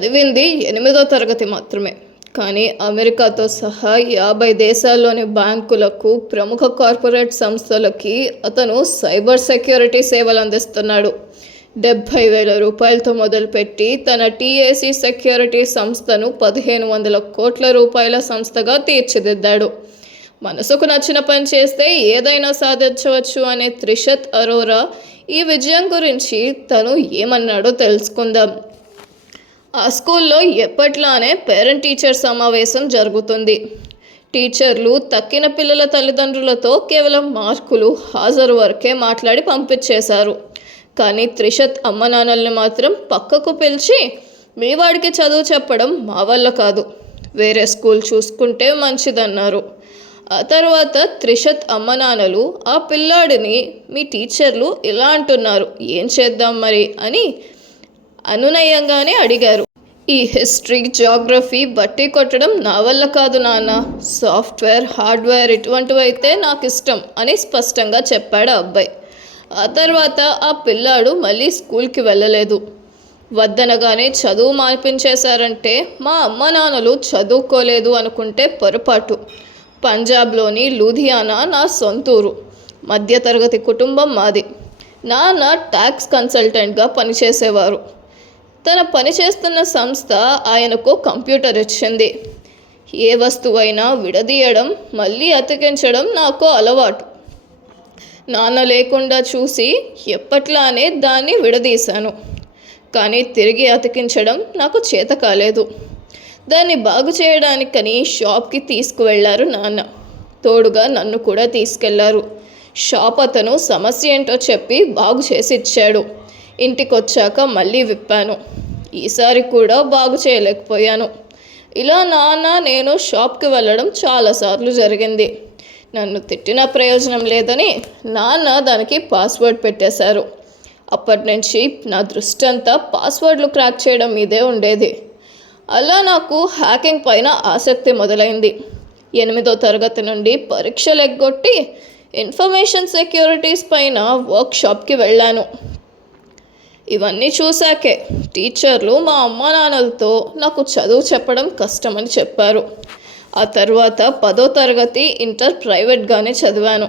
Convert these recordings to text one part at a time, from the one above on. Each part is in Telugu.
చదివింది 8వ తరగతి మాత్రమే. కానీ అమెరికాతో సహా 50 దేశాల్లోని బ్యాంకులకు, ప్రముఖ కార్పొరేట్ సంస్థలకి అతను సైబర్ సెక్యూరిటీ సేవలు అందిస్తున్నాడు. 70,000 రూపాయలతో మొదలుపెట్టి తన టీఏసీ సెక్యూరిటీ సంస్థను 1,500 కోట్ల రూపాయల సంస్థగా తీర్చిదిద్దాడు. మనసుకు నచ్చిన పని చేస్తే ఏదైనా సాధించవచ్చు అనే త్రిషత్ అరోరా ఈ విజయం గురించి తను ఏమన్నాడో తెలుసుకుందాం. ఆ స్కూల్లో ఎప్పట్లానే పేరెంట్ టీచర్ సమావేశం జరుగుతుంది. టీచర్లు తక్కిన పిల్లల తల్లిదండ్రులతో కేవలం మార్కులు, హాజరు వరకే మాట్లాడి పంపించేశారు. కానీ త్రిషత్ అమ్మ నాన్నల్ని మాత్రం పక్కకు పిలిచి, మీ వాడికి చదువు చెప్పడం మా వల్ల కాదు, వేరే స్కూల్ చూసుకుంటే మంచిదన్నారు. ఆ తర్వాత త్రిషత్ అమ్మ నాన్నలు ఆ పిల్లాడిని, మీ టీచర్లు ఇలా అంటున్నారు, ఏం చేద్దాం మరి అని అనునయంగానే అడిగారు. ఈ హిస్టరీ, జాగ్రఫీ బట్టి కొట్టడం నా వల్ల కాదు నాన్న, సాఫ్ట్వేర్, హార్డ్వేర్ ఇటువంటివి అయితే నాకు ఇష్టం అని స్పష్టంగా చెప్పాడు అబ్బాయి. ఆ తర్వాత ఆ పిల్లాడు మళ్ళీ స్కూల్కి వెళ్ళలేదు. వద్దనగానే చదువు మాన్పించేశారంటే మా అమ్మ నాన్నలు చదువుకోలేదు అనుకుంటే పొరపాటు. పంజాబ్లోని లూధియానా నా సొంతూరు. మధ్యతరగతి కుటుంబం మాది. నాన్న ట్యాక్స్ కన్సల్టెంట్గా పనిచేసేవారు. తన పనిచేస్తున్న సంస్థ ఆయనకు కంప్యూటర్ ఇచ్చింది. ఏ వస్తువైనా విడదీయడం, మళ్ళీ అతికించడం నాకు అలవాటు. నాన్న లేకుండా చూసి ఎప్పట్లానే దాన్ని విడదీశాను. కానీ తిరిగి అతికించడం నాకు చేత కాలేదు. దాన్ని బాగు చేయడానికని షాప్కి తీసుకువెళ్లారు నాన్న. తోడుగా నన్ను కూడా తీసుకెళ్లారు. షాప్ అతను సమస్య ఏంటో చెప్పి బాగు చేసి ఇచ్చాడు. ఇంటికొచ్చాక మళ్ళీ విప్పాను. ఈసారి కూడా బాగు చేయలేకపోయాను. ఇలా నాన్న నేను షాప్కి వెళ్ళడం చాలాసార్లు జరిగింది. నన్ను తిట్టిన ప్రయోజనం లేదని నాన్న దానికి పాస్వర్డ్ పెట్టేశారు. అప్పటి నుంచి నా దృష్టి అంతా పాస్వర్డ్లు క్రాక్ చేయడం మీదే ఉండేది. అలా నాకు హ్యాకింగ్ పైన ఆసక్తి మొదలైంది. 8వ తరగతి నుండి పరీక్షలు ఎగ్గొట్టి ఇన్ఫర్మేషన్ సెక్యూరిటీస్ పైన వర్క్షాప్కి వెళ్ళాను. ఇవన్నీ చూశాకే టీచర్లు మా అమ్మ నాన్నలతో నాకు చదువు చెప్పడం కష్టమని చెప్పారు. ఆ తర్వాత 10వ తరగతి ఇంటర్ ప్రైవేట్గానే చదివాను.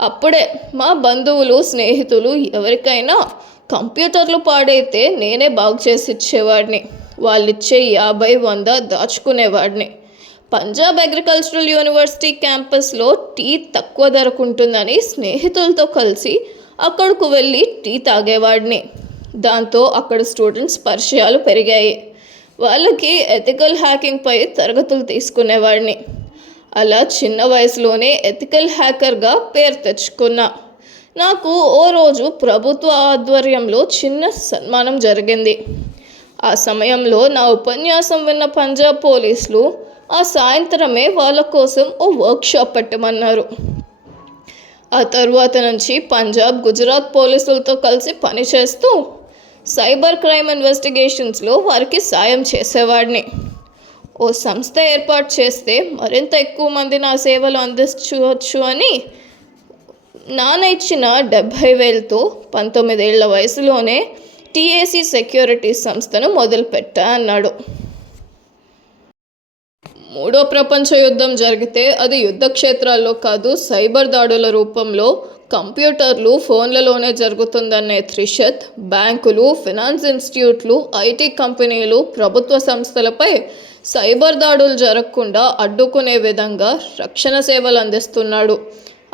అప్పుడే మా బంధువులు, స్నేహితులు ఎవరికైనా కంప్యూటర్లు పాడైతే నేనే బాగు చేసి ఇచ్చేవాడిని. వాళ్ళిచ్చే 50-100 దాచుకునేవాడిని. పంజాబ్ అగ్రికల్చరల్ యూనివర్సిటీ క్యాంపస్లో టీ తక్కువ ధరకుంటుందని స్నేహితులతో కలిసి అక్కడకు వెళ్ళి టీ తాగేవాడిని. దాంతో అక్కడ స్టూడెంట్స్ పరిచయాలు పెరిగాయి. వాళ్ళకి ఎథికల్ హ్యాకింగ్పై తరగతులు తీసుకునేవాడిని. అలా చిన్న వయసులోనే ఎథికల్ హ్యాకర్గా పేరు తెచ్చుకున్నా. నాకు ఓ రోజు ప్రభుత్వ ఆధ్వర్యంలో చిన్న సన్మానం జరిగింది. ఆ సమయంలో నా ఉపన్యాసం విన్న పంజాబ్ పోలీసులు ఆ సాయంత్రమే వాళ్ళ కోసం ఓ వర్క్షాప్ పెట్టమన్నారు. ఆ తరువాత నుంచి పంజాబ్, గుజరాత్ పోలీసులతో కలిసి పనిచేస్తూ సైబర్ క్రైమ్ ఇన్వెస్టిగేషన్స్లో వారికి సాయం చేసేవాడిని. ఓ సంస్థ ఏర్పాటు చేస్తే మరింత ఎక్కువ మంది నా సేవలు అందించవచ్చు అని నాన్న ఇచ్చిన 70,000తో 19 ఏళ్ల వయసులోనే టీఏసీ సెక్యూరిటీ సంస్థను మొదలుపెట్టా అన్నాడు. 3వ ప్రపంచ యుద్ధం జరిగితే అది యుద్ధ క్షేత్రాల్లో కాదు, సైబర్ దాడుల రూపంలో కంప్యూటర్లు, ఫోన్లలోనే జరుగుతుందనే త్రిషత్ బ్యాంకులు, ఫినాన్స్ ఇన్స్టిట్యూట్లు, ఐటీ కంపెనీలు, ప్రభుత్వ సంస్థలపై సైబర్ దాడులు జరగకుండా అడ్డుకునే విధంగా రక్షణ సేవలు అందిస్తున్నాడు.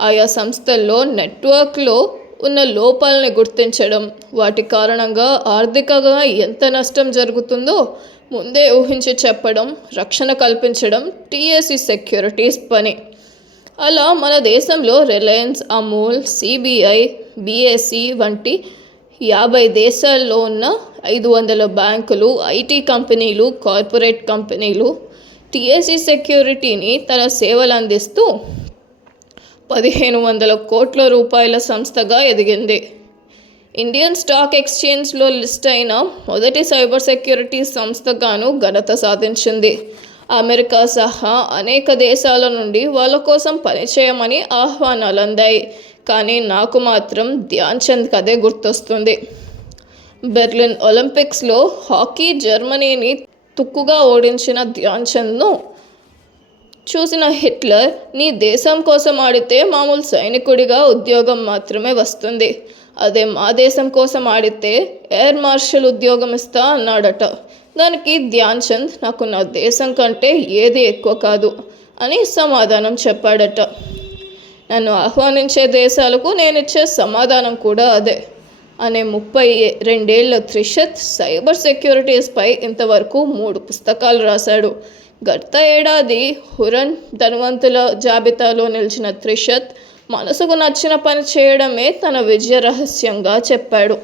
ఆయా సంస్థల్లో నెట్వర్క్లో ఉన్న లోపాలని గుర్తించడం, వాటి కారణంగా ఆర్థికంగా ఎంత నష్టం జరుగుతుందో ముందే ఊహించి చెప్పడం, రక్షణ కల్పించడం టీఏసీ సెక్యూరిటీస్ పని. అలా మన దేశంలో రిలయన్స్, అమూల్, సిబిఐ, బిఎస్సి వంటి 50 దేశాల్లో ఉన్న 500 బ్యాంకులు, ఐటీ కంపెనీలు, కార్పొరేట్ కంపెనీలు టీఏసీ సెక్యూరిటీని తన సేవలు అందిస్తూ 1,500 కోట్ల రూపాయల సంస్థగా ఎదిగింది. ఇండియన్ స్టాక్ ఎక్స్చేంజ్లో లిస్ట్ అయిన మొదటి సైబర్ సెక్యూరిటీ సంస్థగాను ఘనత సాధించింది. అమెరికా సహా అనేక దేశాల నుండి వాళ్ళ కోసం పనిచేయమని ఆహ్వానాలు అందాయి. కానీ నాకు మాత్రం ధ్యాన్ చంద్ కథే గుర్తొస్తుంది. బెర్లిన్ ఒలింపిక్స్లో హాకీ జర్మనీని తుక్కుగా ఓడించిన ధ్యాన్ చంద్ను చూసిన హిట్లర్, నీ దేశం కోసం ఆడితే మామూలు సైనికుడిగా ఉద్యోగం మాత్రమే వస్తుంది, అదే మా దేశం కోసం ఆడితే ఎయిర్ మార్షల్ ఉద్యోగం ఇస్తా అన్నాడట. దానికి ధ్యాన్ చంద్, నాకు నా దేశం కంటే ఏది ఎక్కువ కాదు అని సమాధానం చెప్పాడట. నన్ను ఆహ్వానించే దేశాలకు నేనిచ్చే సమాధానం కూడా అదే అనే 32 త్రిషత్ సైబర్ సెక్యూరిటీస్పై ఇంతవరకు 3 పుస్తకాలు రాశాడు. గత ఏడాది హురన్ ధనవంతుల జాబితాలో నిలిచిన త్రిషత్ మనసుకు నచ్చిన పని చేయడమే తన విజయ రహస్యంగా చెప్పాడు.